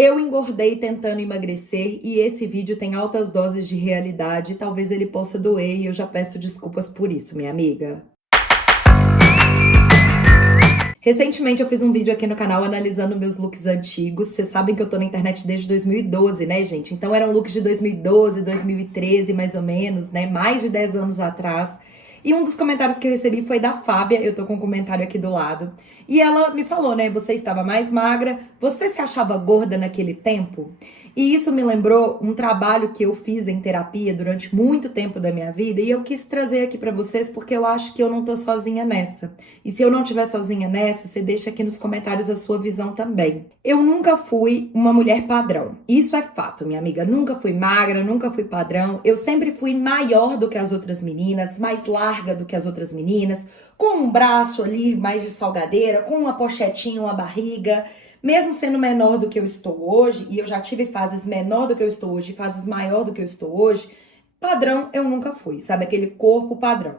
Eu engordei tentando emagrecer e esse vídeo tem altas doses de realidade. Talvez ele possa doer e eu já peço desculpas por isso, minha amiga. Recentemente eu fiz um vídeo aqui no canal analisando meus looks antigos. Vocês sabem que eu tô na internet desde 2012, né, gente? Então eram looks de 2012, 2013, mais ou menos, né? Mais de 10 anos atrás. E um dos comentários que eu recebi foi da Fábia, eu tô com um comentário aqui do lado. E ela me falou, né, você estava mais magra, você se achava gorda naquele tempo? E isso me lembrou um trabalho que eu fiz em terapia durante muito tempo da minha vida e eu quis trazer aqui pra vocês porque eu acho que eu não tô sozinha nessa. E se eu não estiver sozinha nessa, você deixa aqui nos comentários a sua visão também. Eu nunca fui uma mulher padrão. Isso é fato, minha amiga. Nunca fui magra, nunca fui padrão. Eu sempre fui maior do que as outras meninas, mais larga do que as outras meninas, com um braço ali mais de salgadeira, com uma pochetinha, uma barriga. Mesmo sendo menor do que eu estou hoje, e eu já tive fases menor do que eu estou hoje e fases maior do que eu estou hoje, padrão eu nunca fui, sabe? Aquele corpo padrão.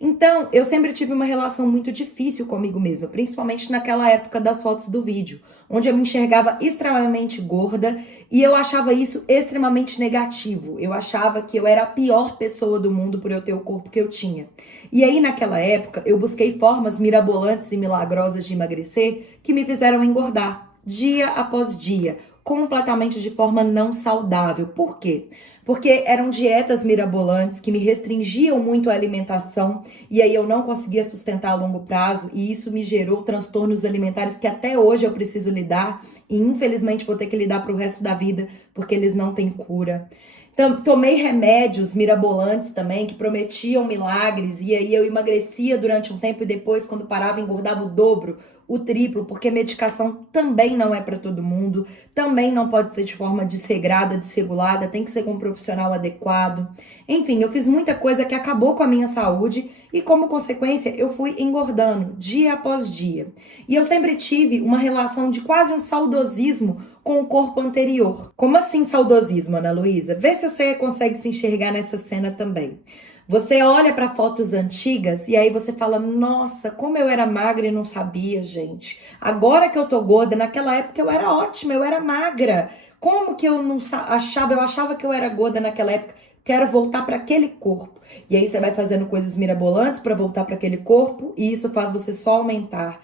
Então, eu sempre tive uma relação muito difícil comigo mesma, principalmente naquela época das fotos do vídeo, onde eu me enxergava extremamente gorda e eu achava isso extremamente negativo. Eu achava que eu era a pior pessoa do mundo por eu ter o corpo que eu tinha. E aí, naquela época, eu busquei formas mirabolantes e milagrosas de emagrecer que me fizeram engordar, dia após dia, completamente de forma não saudável. Por quê? Porque eram dietas mirabolantes que me restringiam muito a alimentação e aí eu não conseguia sustentar a longo prazo e isso me gerou transtornos alimentares que até hoje eu preciso lidar e infelizmente vou ter que lidar para o resto da vida porque eles não têm cura. Então, tomei remédios mirabolantes também que prometiam milagres e aí eu emagrecia durante um tempo e depois quando parava engordava o dobro, o triplo, porque medicação também não é para todo mundo, também não pode ser de forma desregrada, desregulada, tem que ser com um profissional adequado. Enfim, eu fiz muita coisa que acabou com a minha saúde e como consequência eu fui engordando dia após dia. E eu sempre tive uma relação de quase um saudosismo com o corpo anterior. Como assim saudosismo, Ana Luísa? Vê se você consegue se enxergar nessa cena também. Você olha para fotos antigas e aí você fala, nossa, como eu era magra e não sabia, gente. Agora que eu tô gorda, naquela época eu era ótima, eu era magra. Como que eu não achava? Eu achava que eu era gorda naquela época. Quero voltar para aquele corpo. E aí você vai fazendo coisas mirabolantes para voltar para aquele corpo e isso faz você só aumentar,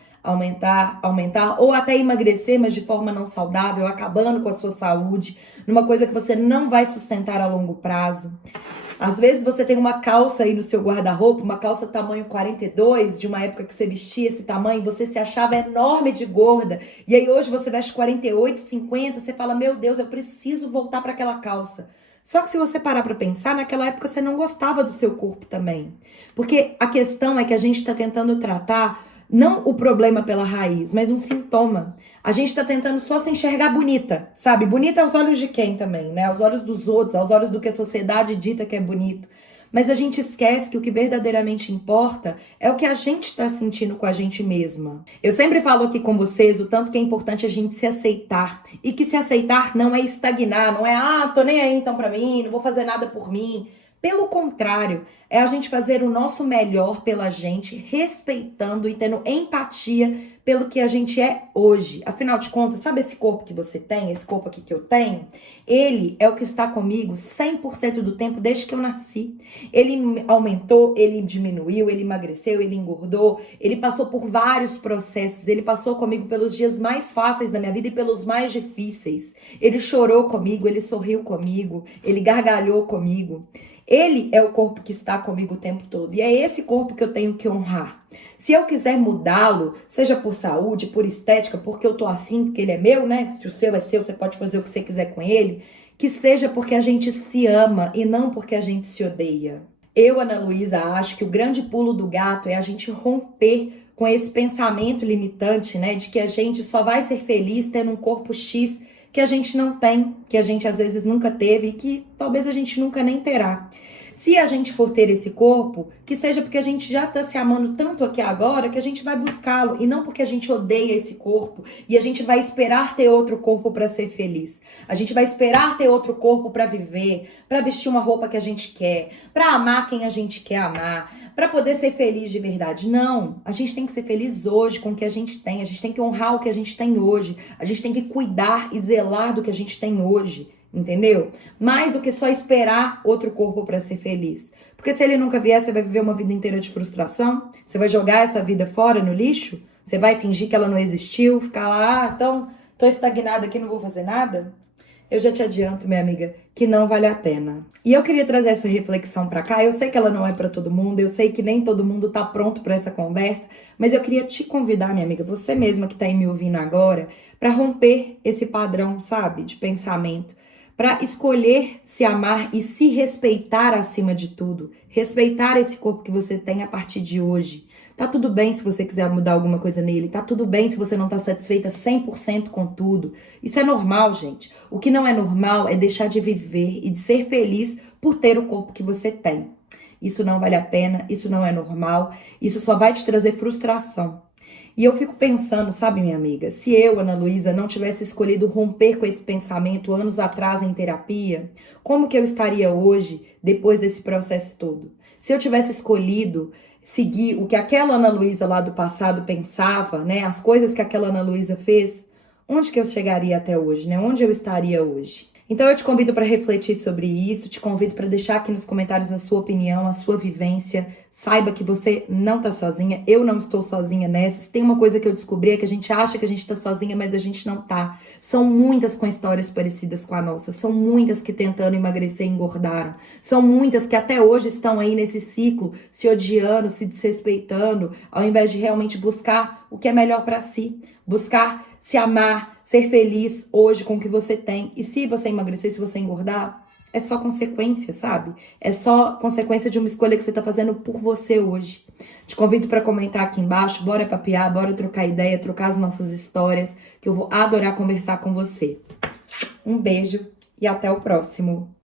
ou até emagrecer, mas de forma não saudável, acabando com a sua saúde, numa coisa que você não vai sustentar a longo prazo. Às vezes você tem uma calça aí no seu guarda-roupa, uma calça tamanho 42, de uma época que você vestia esse tamanho, você se achava enorme de gorda, e aí hoje você veste 48, 50, você fala, meu Deus, eu preciso voltar para aquela calça. Só que se você parar para pensar, naquela época você não gostava do seu corpo também. Porque a questão é que a gente está tentando tratar não o problema pela raiz, mas um sintoma. A gente tá tentando só se enxergar bonita, sabe? Bonita aos olhos de quem também, né? Aos olhos dos outros, aos olhos do que a sociedade dita que é bonito. Mas a gente esquece que o que verdadeiramente importa é o que a gente tá sentindo com a gente mesma. Eu sempre falo aqui com vocês o tanto que é importante a gente se aceitar. E que se aceitar não é estagnar, não é, tô nem aí então pra mim, não vou fazer nada por mim. Pelo contrário, é a gente fazer o nosso melhor pela gente, respeitando e tendo empatia pelo que a gente é hoje. Afinal de contas, sabe esse corpo que você tem, esse corpo aqui que eu tenho? Ele é o que está comigo 100% do tempo desde que eu nasci. Ele aumentou, ele diminuiu, ele emagreceu, ele engordou, ele passou por vários processos, ele passou comigo pelos dias mais fáceis da minha vida e pelos mais difíceis. Ele chorou comigo, ele sorriu comigo, ele gargalhou comigo. Ele é o corpo que está comigo o tempo todo. E é esse corpo que eu tenho que honrar. Se eu quiser mudá-lo, seja por saúde, por estética, porque eu tô afim, porque ele é meu, né? Se o seu é seu, você pode fazer o que você quiser com ele. Que seja porque a gente se ama e não porque a gente se odeia. Eu, Ana Luísa, acho que o grande pulo do gato é a gente romper com esse pensamento limitante, né? De que a gente só vai ser feliz tendo um corpo X que a gente não tem, que a gente às vezes nunca teve e que talvez a gente nunca nem terá. Se a gente for ter esse corpo, que seja porque a gente já tá se amando tanto aqui agora que a gente vai buscá-lo e não porque a gente odeia esse corpo e a gente vai esperar ter outro corpo para ser feliz. A gente vai esperar ter outro corpo para viver, para vestir uma roupa que a gente quer, para amar quem a gente quer amar, para poder ser feliz de verdade. Não, a gente tem que ser feliz hoje com o que a gente tem. A gente tem que honrar o que a gente tem hoje. A gente tem que cuidar e zelar do que a gente tem hoje. Entendeu? Mais do que só esperar outro corpo para ser feliz. Porque se ele nunca vier, você vai viver uma vida inteira de frustração? Você vai jogar essa vida fora no lixo? Você vai fingir que ela não existiu? Ficar lá, então, tô estagnada aqui, não vou fazer nada? Eu já te adianto, minha amiga, que não vale a pena. E eu queria trazer essa reflexão pra cá. Eu sei que ela não é pra todo mundo, eu sei que nem todo mundo tá pronto pra essa conversa, mas eu queria te convidar, minha amiga, você mesma que tá aí me ouvindo agora, pra romper esse padrão, sabe, de pensamento, pra escolher se amar e se respeitar acima de tudo. Respeitar esse corpo que você tem a partir de hoje. Tá tudo bem se você quiser mudar alguma coisa nele. Tá tudo bem se você não tá satisfeita 100% com tudo. Isso é normal, gente. O que não é normal é deixar de viver e de ser feliz por ter o corpo que você tem. Isso não vale a pena, isso não é normal, isso só vai te trazer frustração. E eu fico pensando, sabe, minha amiga, se eu, Ana Luísa, não tivesse escolhido romper com esse pensamento anos atrás em terapia, como que eu estaria hoje, depois desse processo todo? Se eu tivesse escolhido seguir o que aquela Ana Luísa lá do passado pensava, né, as coisas que aquela Ana Luísa fez, onde que eu chegaria até hoje, né? Onde eu estaria hoje? Então eu te convido para refletir sobre isso, te convido para deixar aqui nos comentários a sua opinião, a sua vivência. Saiba que você não tá sozinha, eu não estou sozinha nessa. Se tem uma coisa que eu descobri é que a gente acha que a gente tá sozinha, mas a gente não tá. São muitas com histórias parecidas com a nossa, são muitas que tentando emagrecer engordaram. São muitas que até hoje estão aí nesse ciclo, se odiando, se desrespeitando, ao invés de realmente buscar o que é melhor para si, buscar se amar, ser feliz hoje com o que você tem. E se você emagrecer, se você engordar, é só consequência, sabe? É só consequência de uma escolha que você tá fazendo por você hoje. Te convido para comentar aqui embaixo, bora papear, bora trocar ideia, trocar as nossas histórias, que eu vou adorar conversar com você. Um beijo e até o próximo.